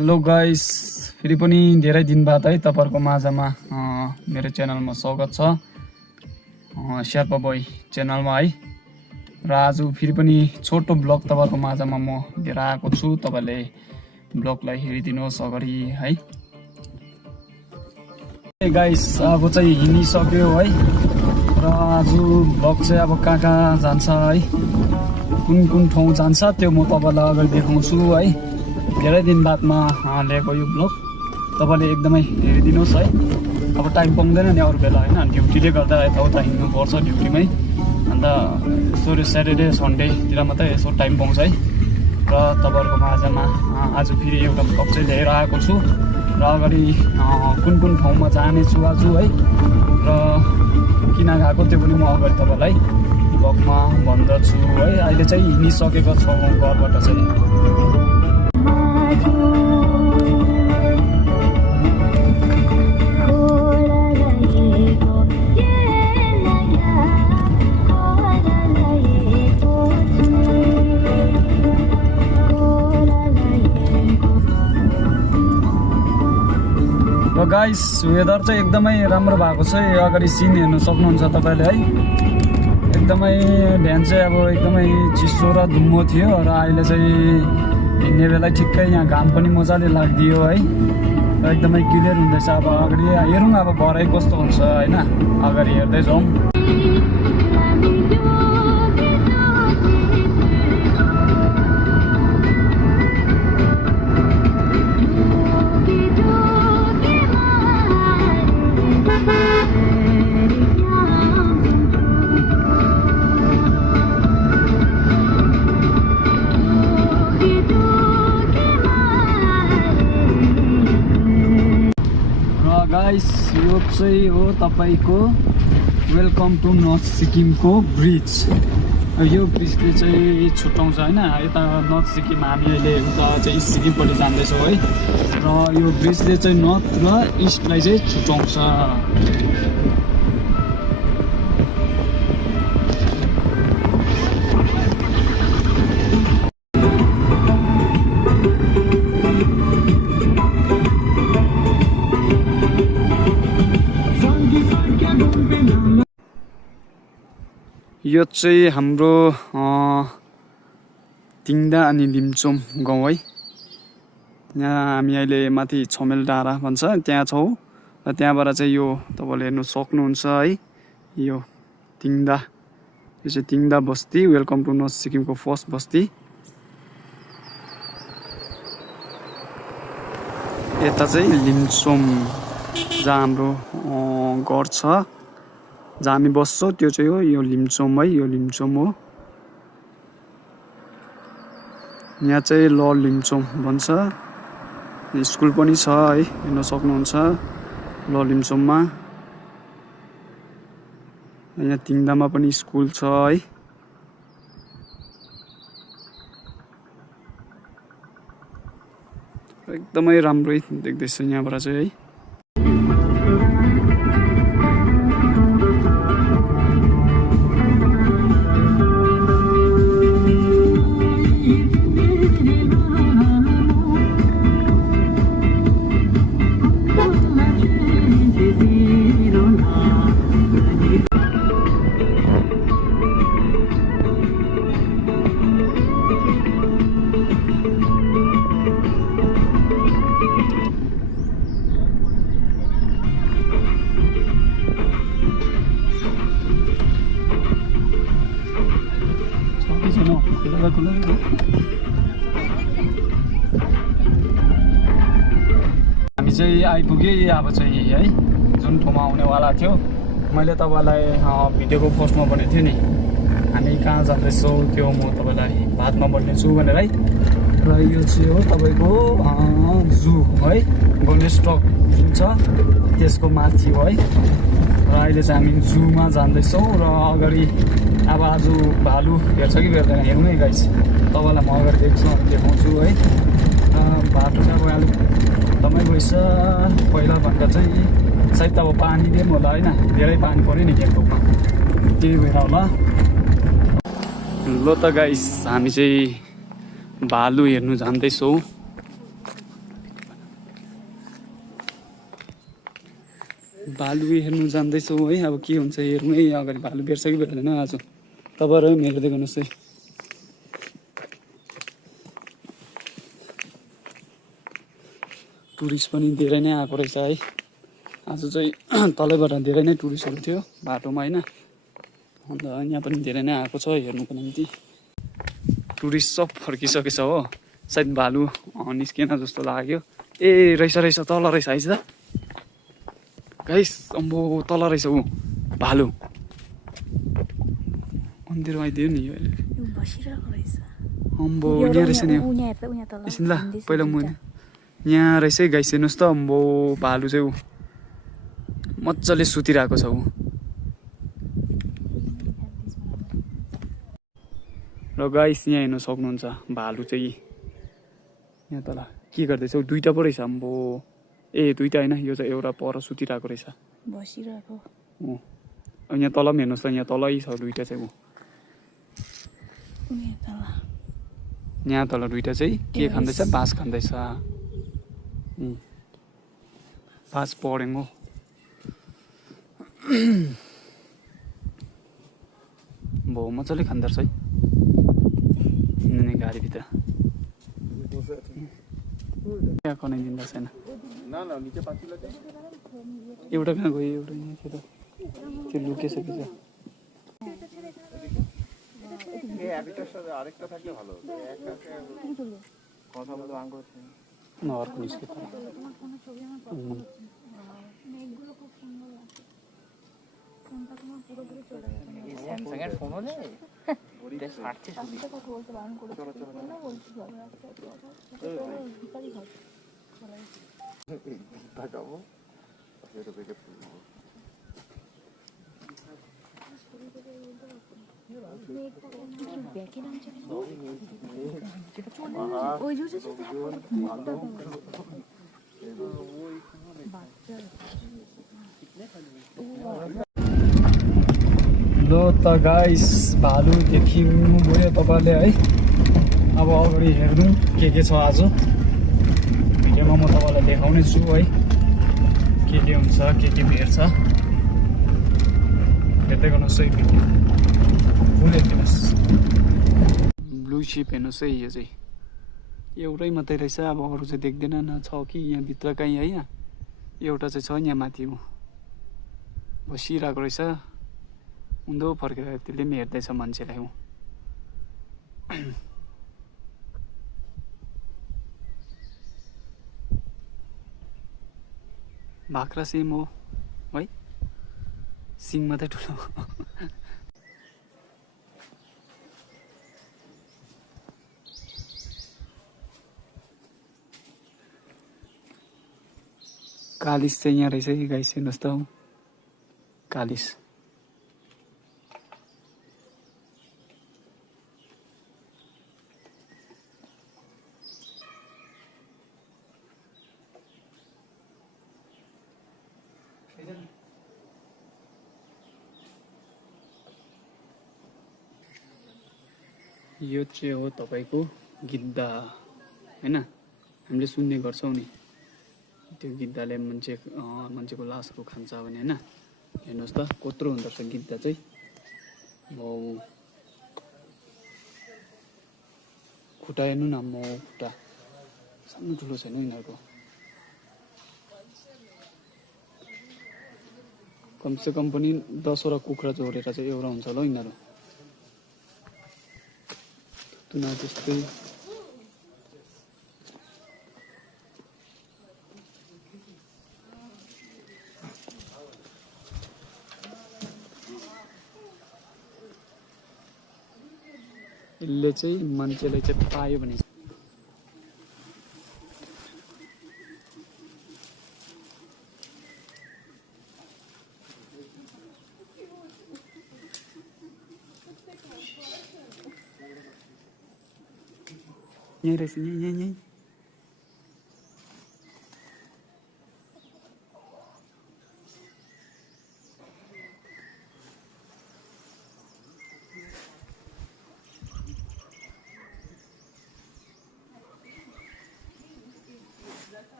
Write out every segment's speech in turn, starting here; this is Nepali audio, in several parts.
हेलो गाइस, फेरि पनि धेरै दिन बाद है तपाईहरुको माझमा मेरो च्यानलमा स्वागत छ। शेर्पा बोय च्यानलमा है। र आज फेरि पनि छोटो ब्लग तपाईहरुको माझमा म लिएर आएको छु। तपाईले ब्लगलाई हेरिदिनुहोस् अगाडि है। हे गाइस, अब चाहिँ हिँडिसक्यो है। र आज ब्लग चाहिँ अब कहाँ जान्छ है, कुन ठाउँ जान्छ त्यो म तपाईलाई अगाडि देखाउँछु है। धेरै दिन बादमा ल्याएको यो ब्लग तपाईले एकदमै हेरिदिनुहोस् है। अब टाइम पाउँदैन नि अरु बेला हैन, ड्युटीले गर्दा यताउता हिँड्नु पर्छ ड्युटीमै। अन्त यसो स्याटरडे सन्डेतिर मात्रै यसो टाइम पाउँछ है। र तपाईहरुको माझमा आज फेरि एउटा ब्लग चाहिँ लिएर आएको छु। र अगाडि कुन ठाउँमा जाने छु आज है, र किन गएको त्यो पनि म अगाडि तपाईलाई ब्लगमा भन्दछु है। अहिले चाहिँ हिँडिसकेको छौँ घरबाट चाहिँ। र गाइस, वेदर चाहिँ एकदमै राम्रो भएको छ। अगाडि सिन हेर्न सक्नुहुन्छ तपाईले है। एकदमै बिहान चाहिँ अब एकदमै चिसो र धुम्मो थियो, र अहिले चाहिँ हिँड्ने बेला ठिक्कै यहाँ घाम पनि मजाले लाग्दियो है। र एकदमै क्लियर हुँदैछ। अब अगाडि हेरौँ अब भरै कस्तो हुन्छ हैन, अगाडि हेर्दै जाउँ। गाइस, यो चाहिँ हो तपाईको वेलकम टु नर्थ सिक्किमको ब्रिज। यो ब्रिजले चाहिँ छुट्याउँछ हैन, यता नर्थ सिक्किम हामी अहिले उता चाहिँ इस्ट सिक्किमपट्टि जाँदैछौँ है। र यो ब्रिजले चाहिँ नर्थ र इस्टलाई चाहिँ छुट्याउँछ। यो चाहिँ हाम्रो तिङदा अनि लिम्चोम गाउँ है। यहाँ हामी अहिले माथि छमेल डाँडा भन्छ त्यहाँ छौँ। र त्यहाँबाट चाहिँ यो तपाईले हेर्नु सक्नुहुन्छ है। यो तिङदा, यो चाहिँ तिङदा बस्ती, वेलकम टु नर्थ सिक्किमको फर्स्ट बस्ती। यता चाहिँ लिम्चोम जहाँ हाम्रो घर छ, जहाँ हामी बस्छौँ त्यो चाहिँ हो यो लिम्चोम है। यो लिम्चोम हो। यहाँ चाहिँ ल लिम्चोम भन्छ। स्कुल पनि छ है, हेर्न सक्नुहुन्छ ल लिम्चोममा। यहाँ तिङदामा पनि स्कुल छ है। एकदमै राम्रै देख्दैछ यहाँबाट चाहिँ है। हामी चाहिँ आइपुगे अब चाहिँ है, जुन ठाउँमा आउनेवाला थियो। मैले तपाईलाई भिडियोको फर्स्टमा भनेको थिएँ नि हामी कहाँ जाँदैछौँ, त्यो म तपाईलाई बादमा भन्नेछु भनेर है। र यो चाहिँ हो तपाईको जू है, गणेश टक जुन छ त्यसको माथि हो है। र अहिले चाहिँ हामी जूमा जाँदैछौँ। र अगाडि अब आज भालु भेट्छ कि भेट्दैन हेरौँ है गाइस। तपाईलाई म अगाडि देखाउँछु है। बाटो चाहिँ अब अलिक एकदमै गइस। पहिलाभन्दा चाहिँ सायद अब पानी दिए पनि होला हैन, धेरै पानी पर्यो नि गेटमा, त्यही भएर होला। ल त गाइस, हामी चाहिँ भालु हेर्नु जाँदैछौँ। भालु हेर्नु जाँदैछौँ है। अब के हुन्छ हेर्नु है अगाडि भालु भेट्छ कि भेट्दैन आज। तपाईँहरू पनि हेर्दै गर्नुहोस् है। टुरिस्ट पनि धेरै नै आएको रहेछ है। आज चाहिँ तलैबाट धेरै नै टुरिस्टहरू थियो बाटोमा होइन। अन्त यहाँ पनि धेरै नै आएको छ हेर्नुको निम्ति। टुरिस्ट सब फर्किसकेछ हो। सायद भालु निस्केन जस्तो लाग्यो। ए रहेछ तल रहेछ आइज त गाइस। अम्बो तल रहेछ ऊ भालु। अन्तिर आइदियो नि यो अम्बो यहाँ रहेछ नि एकछिन ल पहिला म यहाँ रहेछ है गाइस हेर्नुहोस् त। अम्बो भालु चाहिँ ऊ मजाले सुतिरहेको छ ऊ। र गाइस यहाँ हेर्नु सक्नुहुन्छ भालु चाहिँ यहाँ तल के गर्दैछ हौ। दुईटा पो रहेछ अम्बो। ए दुईटा होइन यो चाहिँ एउटा पर सुतिरहेको रहेछ बसिरहेको। यहाँ तल पनि हेर्नुहोस् त यहाँ तलै छ दुईटा चाहिँ ऊ। यहाँ तल दुईटा चाहिँ के खाँदैछ बाँस खाँदैछ। बाँस पढेङ हो। भो मजाले खाँदो रहेछ है हिँड्ने गाडीभित्र। क्या कनाइदिँदा छैन एउटा कहाँ गयो एउटा यहाँ थियो त त्यो लुकेसकेछ। अर्को निस्क्यो लो त गाइस भालु देखिनुभयो तपाईँले है। अब अगाडि हेर्नु के छ आज भिडियोमा म तपाईँलाई देखाउने छु है। के हुन्छ के भेट्छ हेर्दै गर्नुहोस् है भिडियो फुल हेरिदिनुहोस्। ब्लु सिप हेर्नुहोस् है यो चाहिँ एउटै मात्रै रहेछ। अब अरू चाहिँ देख्दैन न छ कि यहाँभित्र कहीँ है। एउटा चाहिँ छ यहाँ माथि बसिरहेको रहेछ। उन्दो फर्केर त्यसले पनि हेर्दैछ मान्छेलाई ऊ। बाख्रा सेम हो है सिङ मात्रै ठुलो। कालिस चाहिँ यहाँ रहेछ कि गाइस हेर्नुहोस् त कालिस। यो चाहिँ हो तपाईँको गिद्दा हैन। हामीले सुन्ने गर्छौँ नि त्यो गिद्दाले मान्छेको लासहरू खान्छ भने हैन। हेर्नुहोस् त कत्रो हुँदो रहेछ गिद्दा चाहिँ। खुट्टा हेर्नु न खुट्टा सानो ठुलो छैन यिनीहरूको। कमसेकम पनि 10वटा कुखुरा जोडेर चाहिँ एउटा हुन्छ होला यिनीहरू। तुना त्यस्तै यसले चाहिँ मान्छेलाई चाहिँ पायो भने यहीँ रहेछ यहीँ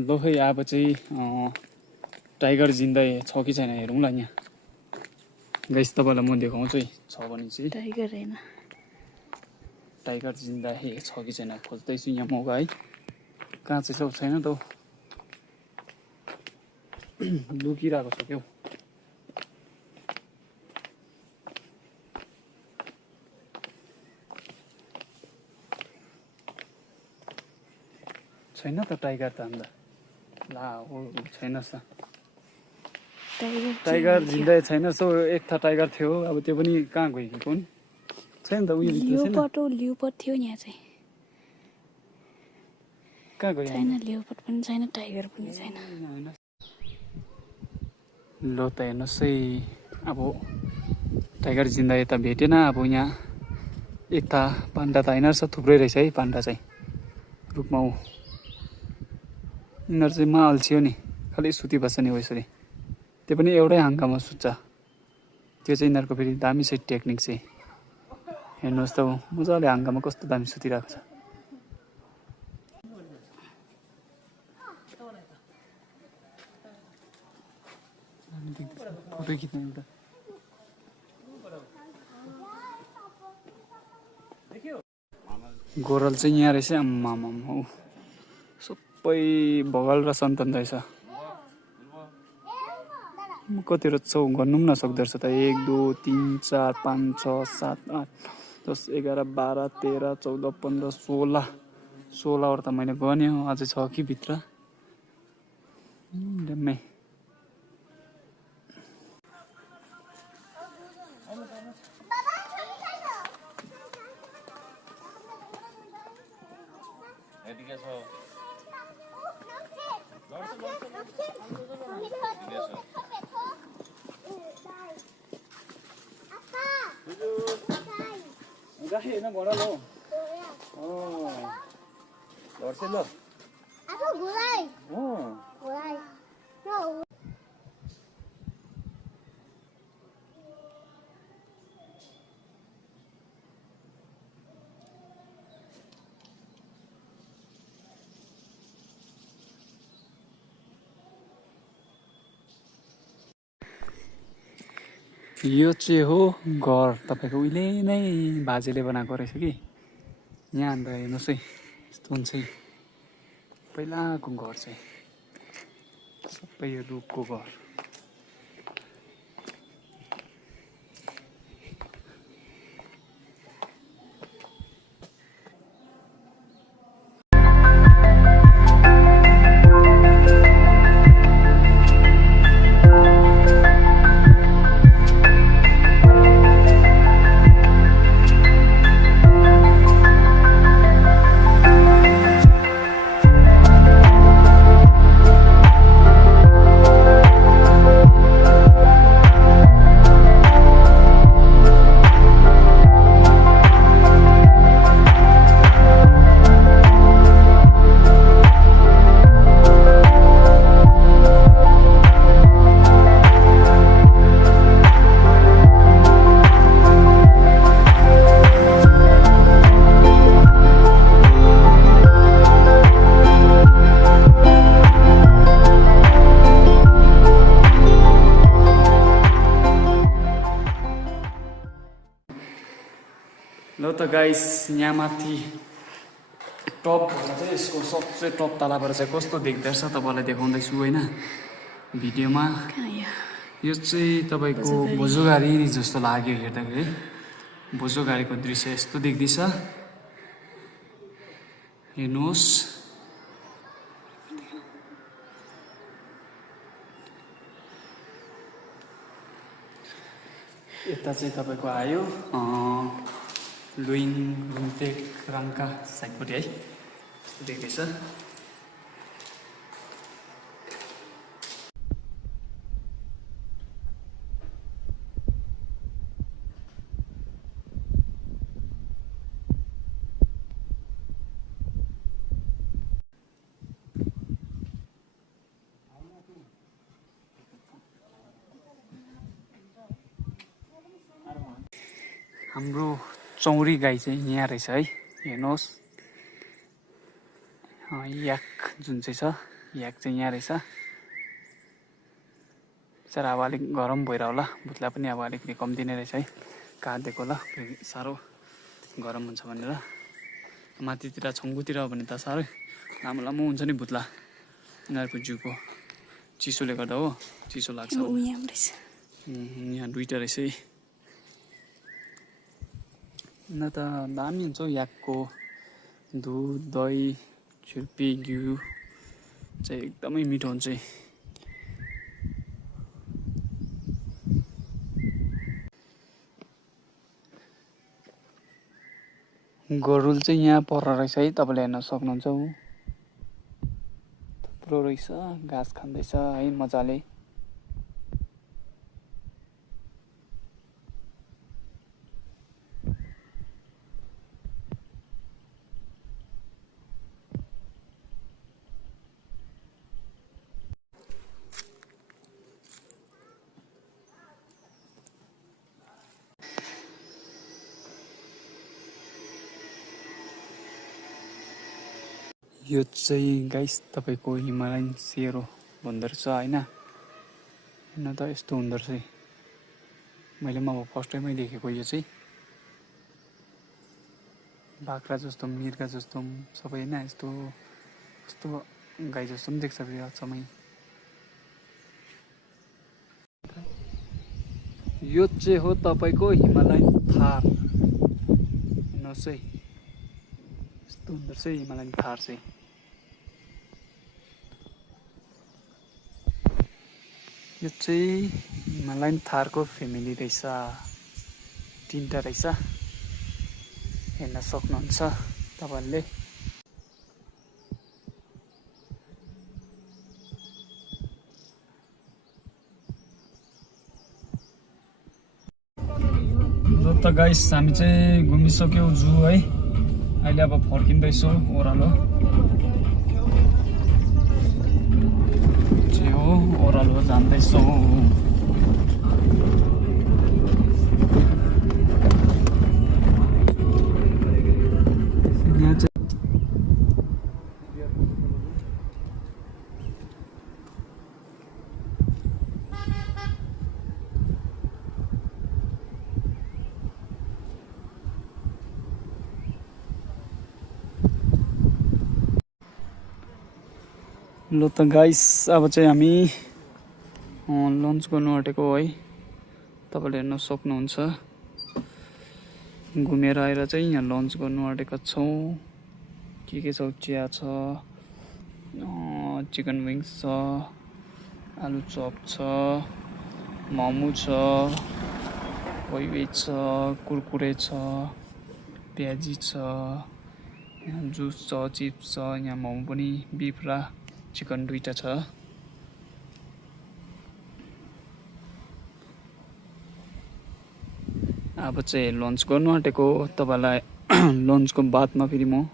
ल खै अब चाहिँ टाइगर जिन्दै छ कि छैन हेरौँ ल यहाँ गाइस तपाईँलाई म देखाउँछु है छ भने चाहिँ टाइगर हैन टाइगर जिन्दा छ कि छैन खोज्दैछु यहाँ मौका है कहाँ चाहिँ छ छैन त लुकिरहेको छ क्याउ छैन त टाइगर त अन्त ला हो छैन स टाइगर जिन्दै छैन सो एक था टाइगर थियो अब त्यो पनि कहाँ गयो कि कुन छैन त उयो भित्र छैन लियोपर्ड थियो नि यहाँ चाहिँ कहाँ गयो छैन लियोपर्ड पनि छैन टाइगर पनि छैन लो त हेर्नुहोस् है अब टाइगर जिन्दा यता भेटेन अब यहाँ एक था पान्डा त होइन रहेछ थुप्रै रहेछ है पान्डा चाहिँ रुखमा ऊ यिनीहरू चाहिँ मा अल्छियो नि खालि सुतिबस्छ नि हो यसरी त्यो पनि एउटै हाँगामा सुत्छ त्यो चाहिँ यिनीहरूको फेरि दामी छ टेक्निक चाहिँ हेर्नुहोस् त मजाले हाँगामा कस्तो दामी सुतिरहेको छ फोटो खिच्नु त गोरल चाहिँ यहाँ रहेछ आम्मामा हौ सबै भगल र सन्तान रहेछ कतिवटा छौ गर्नु पनि नसक्दो रहेछ त 1 2 3 4 5 6 7 8 10 11 12 13 14 15 16 16 त मैले गन्यो अझै छ कि भित्र डेम्मै Gahe na bora lo. Oh. Lor se lo. Ako gulay. Oh. Gulay. No. यो चाहिँ हो घर तपाईको उहिले नै बाजेले बनाएको रहेछ कि यहाँ अन्त हेर्नुहोस् है यस्तो हुन्छ है पहिलाको घर चाहिँ सबै यो रुखको घर ल त गाइस यहाँ माथि टप भएर चाहिँ यसको सबसे टप तलाबाट चाहिँ कस्तो देख्दो रहेछ तपाईँलाई देखाउँदैछु होइन भिडियोमा यो चाहिँ तपाईँको भोजोगारी जस्तो लाग्यो हेर्दाखेरि भोजोगारीको दृश्य यस्तो देख्दैछ हेर्नुहोस् यता चाहिँ तपाईँको आयो लुइङ रुम्तेक रङ्का साइडपट्टि है यस्तो देख्दैछ हाम्रो चौरी गाई चाहिँ यहाँ रहेछ है हेर्नुहोस् याक जुन चाहिँ छ याक चाहिँ यहाँ रहेछ बिचरा अब अलिक गरम भइरह होला भुत्ला पनि अब अलिकति कम्ती नै रहेछ है काटिदिएको होला फेरि साह्रो गरम हुन्छ भनेर माथितिर छङ्गुतिर हो भने त साह्रै लामो लामो हुन्छ नि भुत्ला यिनीहरूको जिउको चिसोले गर्दा हो चिसो लाग्छ ऊ यहाँ रहेछ यहाँ दुईटा रहेछ है न त दामी हुन्छ हौ याकको दुध दही छुर्पी घिउ चाहिँ एकदमै मिठो हुन्छ है गरुल चाहिँ यहाँ पर रहेछ है तपाईँले हेर्न सक्नुहुन्छ थुप्रो रहेछ घाँस खाँदैछ है मजाले यो चाहिँ गाइस तपाईँको हिमालयन सेयर हो भन्दो रहेछ होइन हेर्न त यस्तो हुँदो रहेछ मैले पनि अब फर्स्ट टाइमै देखेको यो चाहिँ बाख्रा जस्तो मिर्गा जस्तो सबै होइन यस्तो कस्तो गाई जस्तो पनि देख्छ फेरि अचम्मै यो चाहिँ हो तपाईँको हिमालयन थार हेर्नुहोस् है यस्तो हुँदो रहेछ हिमालयन थार चाहिँ यो चाहिँ हिमालयन थारको फ्यामिली रहेछ तीनटा रहेछ हेर्न सक्नुहुन्छ तपाईँहरूले ल त गाइस हामी चाहिँ घुमिसक्यौँ जू है अहिले अब फर्किँदैछौँ ओह्रालो ओह्रालो जाँदैछौँ यहाँ चाहिँ ल त गाइस अब चाहिँ हामी लन्च गर्नु आँटेको है तपाईँले हेर्न सक्नुहुन्छ घुमेर आएर चाहिँ यहाँ लन्च गर्नु आँटेका छौँ के छ चिया छ चिकन विङ्स छ आलु चप छ मोमो छ वेज छ कुरकुरे छ प्याजी छ यहाँ जुस छ चिप्स छ यहाँ मोमो पनि बिफ र चिकन दुईटा छ अब चाहिँ लन्च गर्नु आँटेको तपाईँलाई लन्चको बादमा फेरि म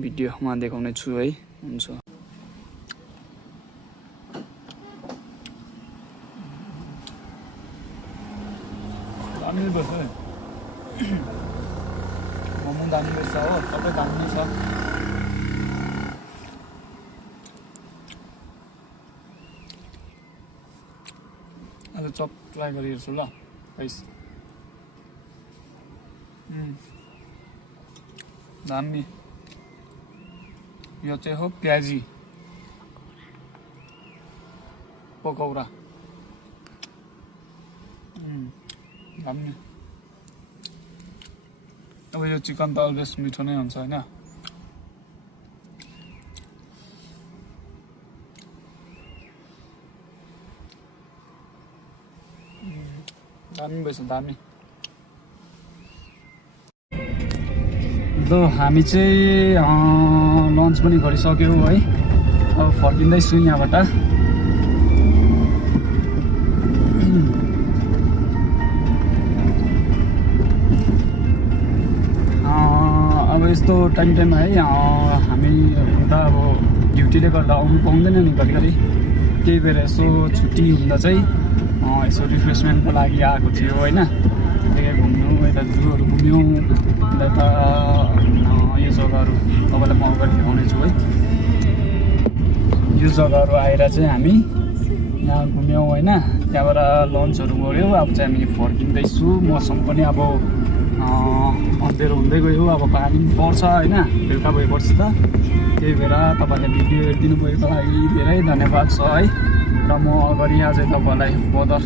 भिडियोमा देखाउने छु है हुन्छ दामी रहेछ मोमो दामी रहेछ हो सबै दामी नै छ आज चप ट्राई गरिहेर्छु ल गाइस दामी यो चाहिँ हो प्याजी पकौडा दामी अब यो चिकन त अलवेज मिठो नै हुन्छ होइन दामी भएछ दामी ल हामी चाहिँ लन्च पनि गरिसक्यौँ है अब फर्किँदैछु यहाँबाट अब यस्तो टाइम है हामी हुँदा अब ड्युटीले गर्दा आउनु पाउँदैन नि घरिघरि त्यही भएर यसो छुट्टी हुँदा चाहिँ यसो रिफ्रेसमेन्टको लागि आएको थियो होइन त्यतिकै घुम्नु यता जूहरू घुम्यौँ यता यो जग्गाहरू तपाईँलाई म अगाडि देखाउने छु है यो जग्गाहरू आएर चाहिँ हामी यहाँ घुम्यौँ होइन, त्यहाँबाट लन्चहरू गऱ्यो। अब चाहिँ हामी फर्किँदैछु। मौसम पनि अब अँध्यारो हुँदै गयो, अब पानी पनि पर्छ होइन, बेलुका भएपछि त। त्यही भएर तपाईँले भिडियो हेरिदिनु भएको लागि धेरै धन्यवाद छ है। र म अगाडि अझै तपाईँलाई फर्दर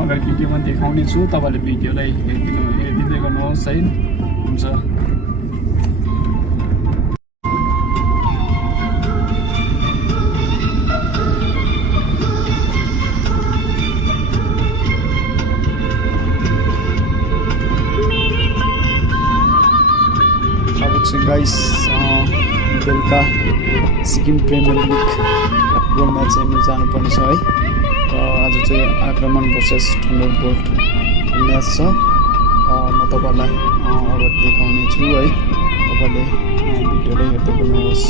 अगाडि के पनि देखाउने छु। तपाईँले भिडियोलाई हेरिदिँदै गर्नुहोस् है। हुन्छ। गाइस बेलुका सिक्किम प्रिमियर लिगको म्याच हेर्नु जानुपर्ने छ है। र आज चाहिँ आक्रमण भर्सेस थन्डरबोल्ट म्याच छ। म तपाईँलाई अब देखाउने छु है। तपाईँले भिडियोलाई हेर्दै गर्नुहोस्।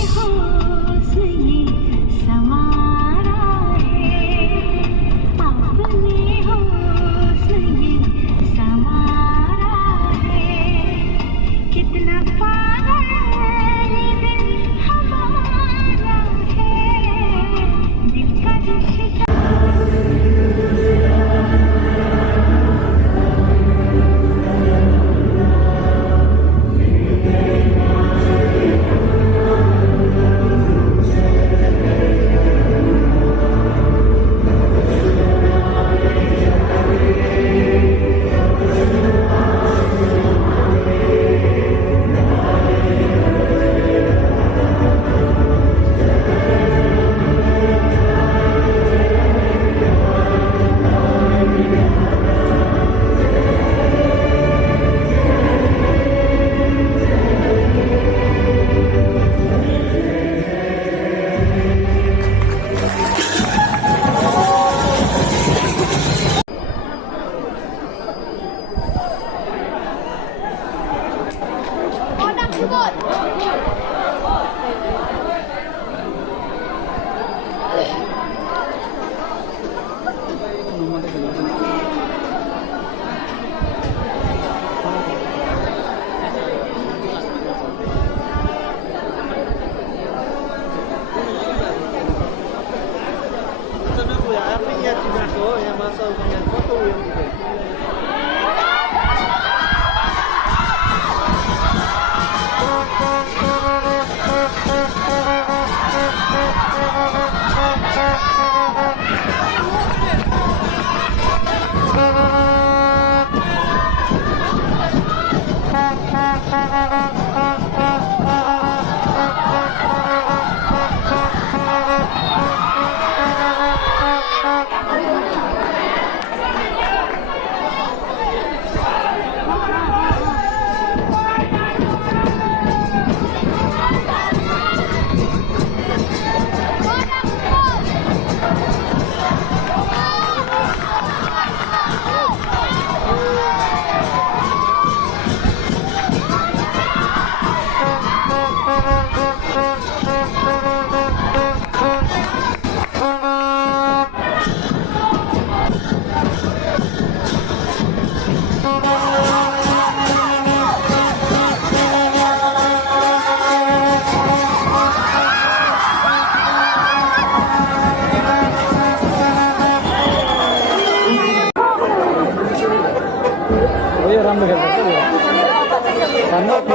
राम्रो खेल्छ